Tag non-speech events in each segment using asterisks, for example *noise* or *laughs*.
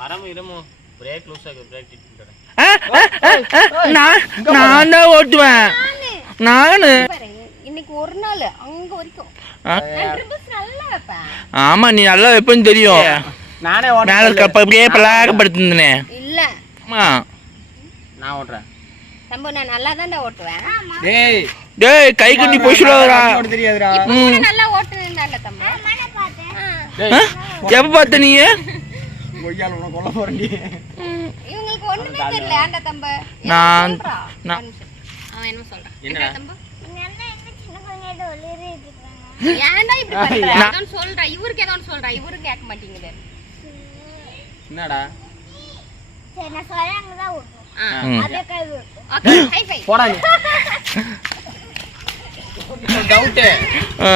வரமு இருமு? Brake loose ஆகுது brake டிட் பண்ணுறேன் ஆ, ஆ, ஆ, ஆ, நான் நான் தான் ஓட்டுவேன். நானு. இன்னைக்கு ஒரு நாள் அங்க வரைக்கும். ஆமா நீ நல்லா எப்பன்னு தெரியும். நானே மேல இருக்க அப்ப அப்படியே பலாகப்படுத்திருந்தனே இல்ல. ஆமா. நான் ஓட்டுறேன். தம்பு நான் நல்லா தான்டா ஓட்டுவேன். டேய். டேய் கை கட்டி ஓட்ட தெரியாதுடா. நல்லா ஓட்டுனேன்டா தம்பு. ஆ. டேய் எப்ப பார்த்த நீ? கொய்யால உன கொல்ல போறேன்டி. இவங்களுக்கு ஒண்ணுமே தெரியல ஏன்டா தம்பு? நான்- சொல்றா. நான்-. அவன் என்ன சொல்றான்? என்னடா? தம்பு? ஏன்டா இப்படி பண்ற? நான்- ஏதோ சொல்றா. இவருக்கு ஏதோ சொல்றா. இவரு கேட்க மாட்டேங்குது. என்னடா? ஆ. ம். ஓகே ஹை ஃபை போடா நீ. *laughs* டவுட்டு ஆ,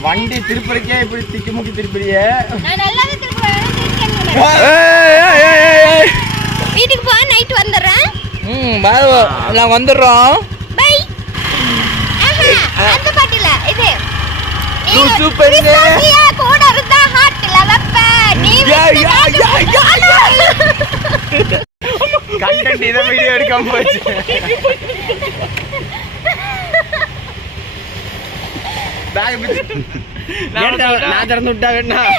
வண்டி திருப்பறக்கே இப்படி திக்கி முக்கி திருப்பறியே நான் நல்லாவே திருப்புறேன் ஏய், ஏய், ஏய், ஏய், ஏய். *laughs* வீட்டுக்கு போ நைட் வந்துடுறேன் ம் நாங்க வந்துடுறோம் பை ஆஹா அந்த பாட்டில இது நீ. கிறிஸ்மஸ்லயே கூட இருந்தா ஹார்ட்ல வைப்ப நீ யா, யா, யா, யா. கண்டென்ட் இதை வீடியோ எடுக்காம போச்சு நான் திறந்து விட்டா வேணா *laughs*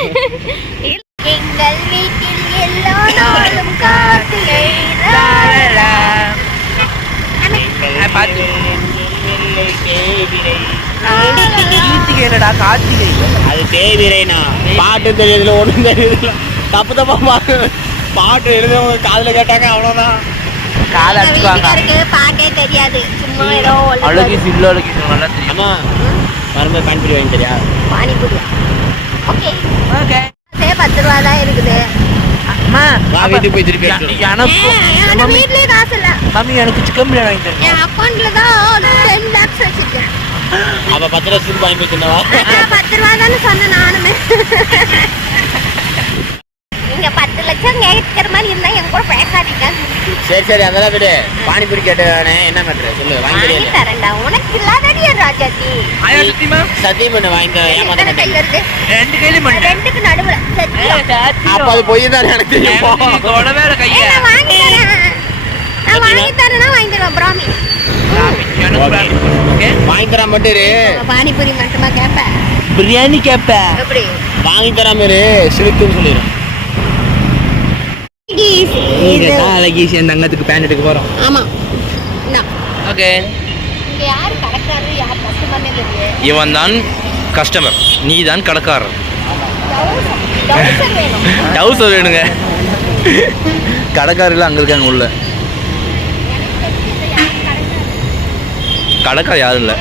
கீர்த்திகை. இல்லடா கார்த்திகை? அது தேவிரைனா பாட்டு தெரியுதுல ஒண்ணும் தெரியுதுல. தப்பு தப்பா பாட்டு பாட்டு எழுதவங்க காதுல கேட்டாங்க அவ்வளவுதான். அடிச்சுக்காங்க வீட்டுக்காருக்கு பாட்டே தெரியாது. சும்மா ஏதோ அழகி சில்லு அழகி நல்லா தெரியும். அம்மா வரும்போது பானிபூரி வாங்கி தெரியா? பானிபூரி ஓகே. ஓகே. பத்து ரூபா தான் இருக்குது. எனக்கும் வீட்லயே காசு இல்ல. மம்மி எனக்கு சிக்கன் பிரியாணி வாங்கி தருங்க என் அக்கௌண்ட்ல தான் டென் லேக்ஸ் வச்சிருக்கேன். அப்ப பத்து லட்சத்துக்கு வாங்கி வச்சிருந்தவா ஆ, பத்து ரூபா தானே சொன்னேன் நானுமே. மாதிரி இருந்தா என் கூட பேசாதீங்க. சரி சரி அதெல்லாம் விடு. பானிபூரி கேட்டவனே என்ன மேட்ரு சொல்லு வாங்கி தரேன்டா. உனக்கு இல்லாதடி ராஜாத்தி ஆயா சத்தியமா? சத்தியம் பண்ண வாங்கி ஏமாத்த மாட்டேன். கையில ரெண்டு கையிலும் பண்ணேன் ரெண்டுக்கு நடுவுல. சத்தியம் அப்ப அது பொய் தான் எனக்கு? தெரியும் தொட வேற கைய. ஏய், நான் வாங்கி தரேன். நான் வாங்கி தரேன்னா வாங்கி தருவேன் பிராமி. வாங்கி தரா மட்டும் இரு. பானிபூரி மட்டுமா கேப்ப பிரியாணி கேப்ப வாங்கி தராம இரு. சிலுக்குன்னு சொல்லிடும் இது அழகி என் தங்கத்துக்கு பேண்ட் எடுக்க போறோம். ஆமா. இந்தா. ஓகே. இங்க யாரு கடைக்காரரு? யார் கஸ்டமர்னே தெரியும் இவன் தான் கஸ்டமர் நீ தான் கடைக்காரர். டவுசர் வேணும். டவுசர் வேணுங்க. கடைக்காரில் அங்கே இருக்காங்க உள்ள. கடைக்கார யாரும் இல்லை.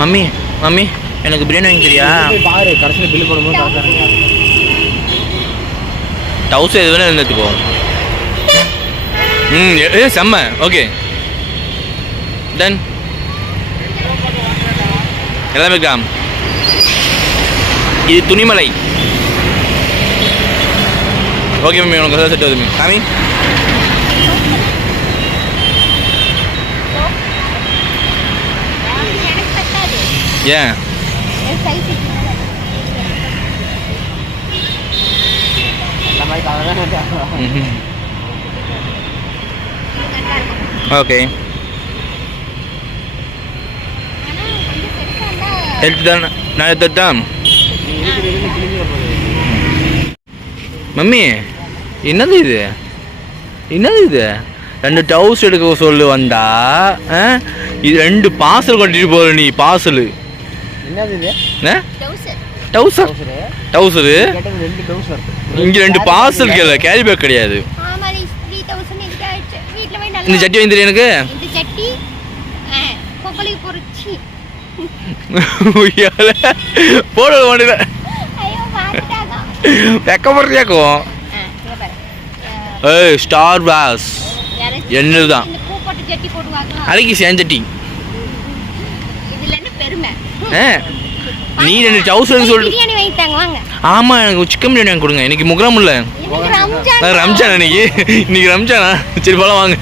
மம்மி மம்மி எனக்கு பிரியாணி வாங்கி தெரியா? பாரு கடைசியில் பில்லு போடும்போது கடைக்காரங்க டவுசர் எது வேணா இருந்துக்கோ ம் ஏ- செம்ம. ஓகே. டன் எல்லாமே காம் இது துணிமலை. ஓகே மம்மி உனக்கு செட் ஆகுது எனக்கு பத்தாது ஏன் என் சைஸ் அந்த மாதிரி கதை ம்ஹும். ஓகே ஹெல்த் தான் நான் எடுத்து தான் மம்மி என்னது இது? என்னது இது? ரெண்டு டவுஸ் எடுக்க சொல்லு வந்தா ஆ? இது ரெண்டு பார்சல் கொண்டுட்டு போற நீ பார்சல் என்னது இது? டவுசர் டவுசர் ரெண்டு டவுசர் இங்க ரெண்டு பார்சல் கேரி பேக் கிடையாது. இந்த சட்டி வாங்கி தெரியும் எனக்கு? இந்த சட்டி ஆ, பொங்கலுக்கு பொறிச்சு உய்யால. போட மாட்டேல ஐயோ வாங்கிட்டாங்க வெக்கப்படுறியாக்கும் ஏய் ஸ்டார் வாஸ் யாராச்சும் என்னதுதான்? இந்த பூ போட்டு சட்டி போடுவாங்க அழகி சேஞ்சட்டி. இதுல என்ன பெருமை? ஆ. நீ ரெண்டு டவுசர் சொல்லு. பிரியாணி வாங்க ஆமா எனக்கு சிக்கன் பிரியாணி வாங்கி கொடுங்க. இன்னைக்கு முகரம் இல்ல. ரம்ஜான். ரம்ஜான் இன்னைக்கு இன்னைக்கு ரம்ஜானா? சரி போலாம் வாங்க.